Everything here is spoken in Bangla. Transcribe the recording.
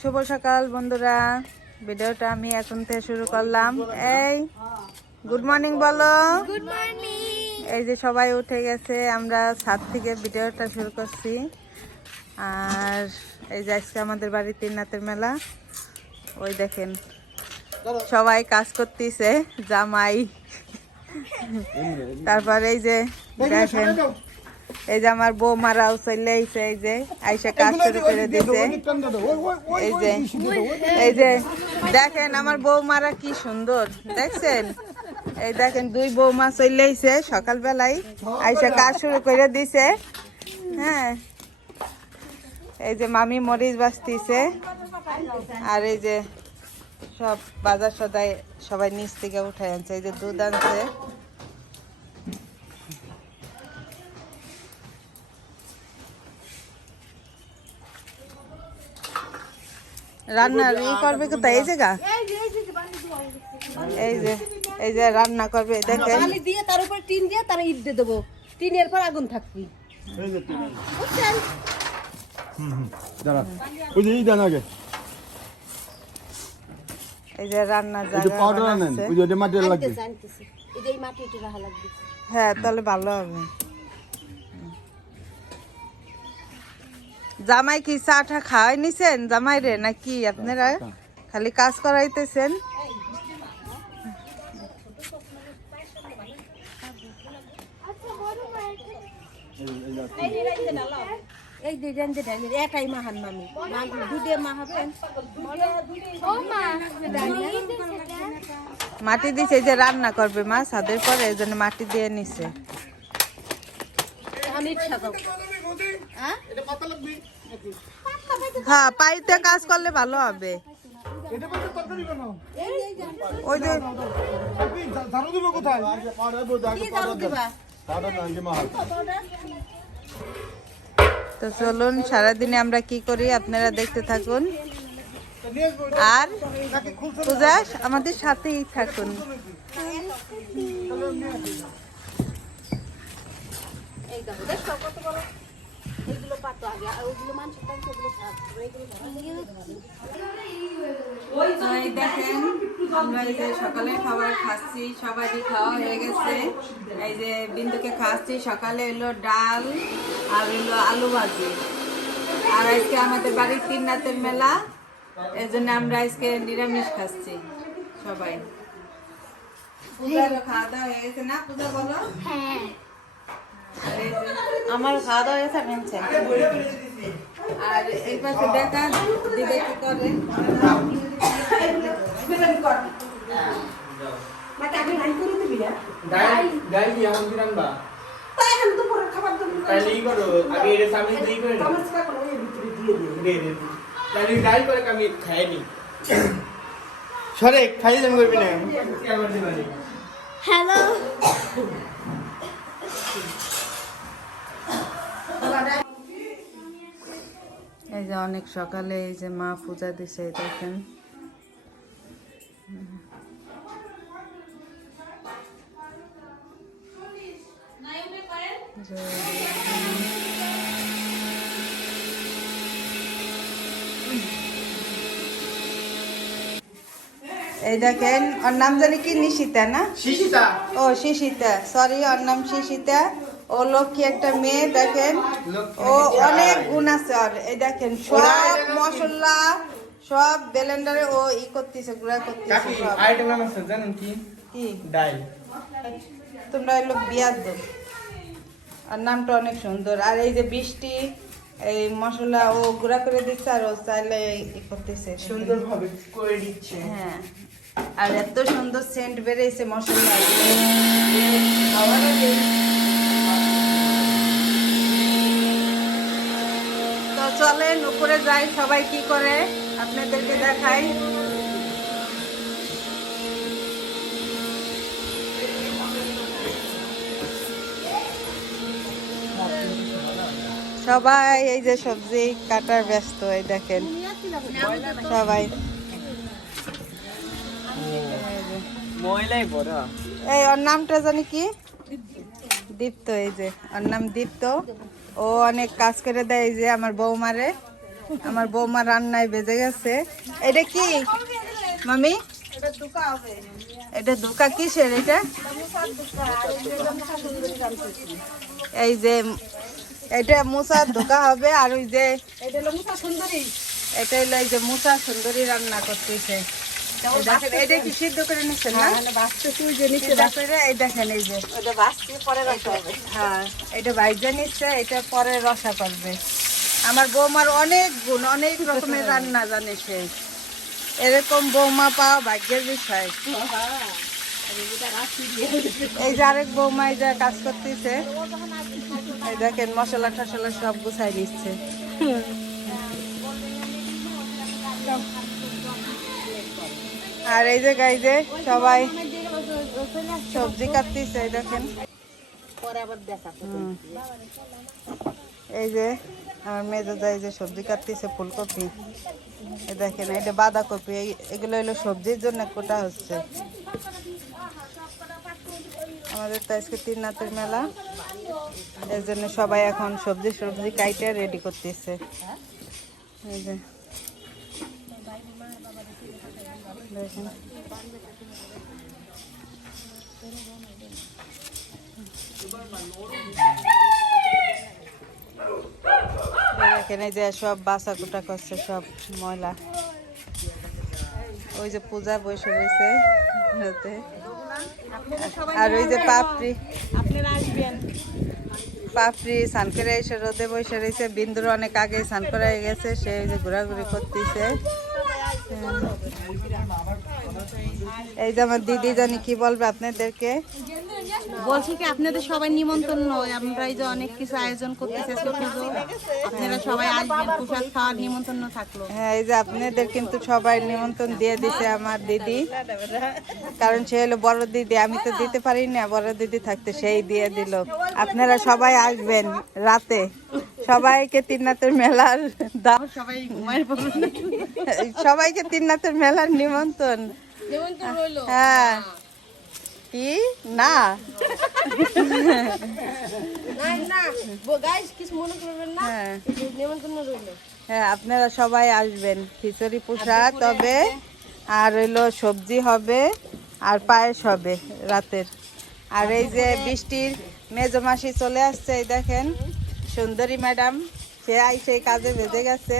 শুভ সকাল বন্ধুরা, ভিডিওটা আমি এখন থেকে শুরু করলাম। এই গুড মর্নিং বলো। Good morning. এই যে সবাই উঠে গেছে, আমরা ছাদ থেকে ভিডিওটা শুরু করছি। আর এই যে আজকে আমাদের বাড়িতে নাতের মেলা। ওই দেখেন সবাই কাজ করতেছে, জামাই। তারপর এই যে দেখেন, এই যে আমার বৌমারাও চলে আইছে, এই যে আইসা কাজ শুরু করে দিছে। এই যে দেখেন আমার বৌমারা কি সুন্দর দেখছেন। এই দেখেন দুই বৌমা চলে আইছে সকালবেলায়, আইসা কাজ শুরু করে দিছে। হ্যাঁ, এই যে মামি মরিচ বাছতিছে। আর এই যে সব বাজার সদাই সবাই নিচ থেকে উঠাই আনছে। এই যে দুধ আনছে। রান্নার ই করবে কোথায়? এই জায়গা, এই যে রান্না করবে দেখেন। দিয়ে তার উপর টিন দিয়ে তার ইট দিয়ে দেবো, টিনের পর আগুন থাকবি। এই যে রান্নার জায়গা বানাচ্ছে। হ্যাঁ, তাহলে ভালো হবে। জামাই কি চা টা খাওয়াই নিছেন জামাই রে, নাকি আপনারা খালি কাজ করাইতেছেন? এই দুইজন যে ডাইনি একাই মাহান মামি দুধে মাহাবেন। মাটি দিছে, এই যে রান্না করবে মা ছাদের পরে, এই জন্য মাটি দিয়ে নিছে। হ্যাঁ, পাইতে কাজ করলে ভালো হবে। ওই যে তো চলুন সারাদিনে আমরা কি করি আপনারা দেখতে থাকুন, আর পূজা আমাদের সাথেই থাকুন। দেখেন আমরা এই যে সকালে খাবার খাচ্ছি, সবারই খাওয়া হয়ে গেছে। এই যে বিন্দুকে খাচ্ছি, সকালে এলো ডাল আর এলো আলু ভাজি। আর আজকে আমাদের বাড়ির তিন রাতের মেলা, এই জন্য আমরা আজকে নিরামিষ খাচ্ছি সবাই। পূজার খাওয়া দাওয়া হয়ে গেছে না? পূজা বলো। হ্যাঁ, আমার খাওয়া দাওয়া হয়েছে, মেনছে। আর এই পাশে দেখা দিদি কি করে। সরে খাই দাম করবি না। হ্যালো। এই যে অনেক সকালে এই যে মা পূজা দিছে, দেখেন। এই দেখেন, ওর নাম জানি কি, নিশিতা না? শিশিতা। ও শিশিতা, সরি, ওর নাম শিশিতা। ও লক্ষ্মী একটা মেয়ে, দেখেন। ও অনেক গুণ আছে ওর। এই দেখেন সব মশলা সব ব্লেন্ডারে ও ই করতেছে, গুঁড়া করতেছে সব। আইটেম নাম আছে জানেন কি? কি ডাল। তোমরা এলো বিয়ার দো। আর নামটা অনেক সুন্দর। আর এই যে বৃষ্টি এই মশলা ও গুঁড়া করে দিচ্ছে, আর ও চাইলে ই করতেছে, সুন্দরভাবে করে দিচ্ছে। হ্যাঁ, আর এত সুন্দর সেন্ট বেরিয়েছে মশলা। তো চলেন উপরে যাই, সবাই কি করে আপনাদেরকে দেখাই। সবাই এই যে সবজি কাটার ব্যস্ত, এই দেখেন সবাই। ময়লাই বড়। এই ওর নামটা জানি কি? দীপ্ত। এই যে ওর নাম দীপ্ত। ও অনেক কাজ করে দেয়, এই যে আমার বৌমারে। আমার বৌমা রান্নায় বেজে গেছে। এটা কি মামি? এটা দুকা কিসের এটা? এই যে এটা মুসার ধোকা হবে, আর ওই যে এটা হলো এই যে মুসা সুন্দরী রান্না করতেছে। দেখেন এটা কি সিদ্ধ করে নিচ্ছেন না? এই দেখেন এই যে হ্যাঁ এটা ভাইজা নিচ্ছে, এটা পরে রসা করবে। আমার বৌমার অনেক গুণ, অনেক রকমের রান্না জানে সে। এরকম বৌমা পাওয়া ভাগ্যের বিষয়। এই যে আরেক বৌমা এই যে কাজ করতেছে, এই দেখেন মশলা টশলা সব গুছাই দিচ্ছে। আর এই যে গাইজে সবাই সবজি কাটতেছে, এই দেখেন। এই যে আমার মেয়েটা এই যে সবজি কাটতেছে, ফুলকপি। এই দেখেন এটা বাঁধাকপি, এগুলো হলো সবজির জন্য কোটা হচ্ছে। আমাদের তো আজকে 3 রাতের মেলা, এর জন্য সবাই এখন সবজি কাইটে রেডি করতেছে। এই যে দেখেন দেখেন এই যে সব বাসা কুটা করছে, সব ময়লা। ওই যে পূজা বসে রয়েছে, আর ওই যে পাপড়ি স্নান করে এসে রোদে বসে রয়েছে। বিন্দুর অনেক আগে স্নান করে গেছে, সে ওই যে ঘোরাঘুরি করতেছে। এই যে আমার দিদি জানি কি বলবে আপনাদেরকে। বলছি কি আপনাদের সবাই নিমন্ত্রণ নয়, আমরা এই যে অনেক কিছু আয়োজন করতেছি আপনারা সবাই আসবেন, প্রসাদ খাওয়ার নিমন্ত্রণ থাকলো। হ্যাঁ এই যে আপনাদের কিন্তু সবাই নিমন্ত্রণ দিয়ে দিছে আমার দিদি, কারণ সে হলো বড় দিদি, আমি তো দিতে পারি না, বড় দিদি থাকতে সেই দিয়ে দিল। আপনারা সবাই আসবেন রাতে, সবাইকে 3 রাতের মেলার সবাইকে 3 রাতের মেলার নিমন্ত্রণ। হ্যাঁ কি না হ্যাঁ আপনারা সবাই আসবেন, খিচুড়ি প্রসাদ হবে, আর হইলো সবজি হবে, আর পায়েস হবে রাতের। আর এই যে বৃষ্টির মেজো মাসি চলে আসছে, এই দেখেন সুন্দরী ম্যাডাম, সে আই সেই কাজে বেজে গেছে।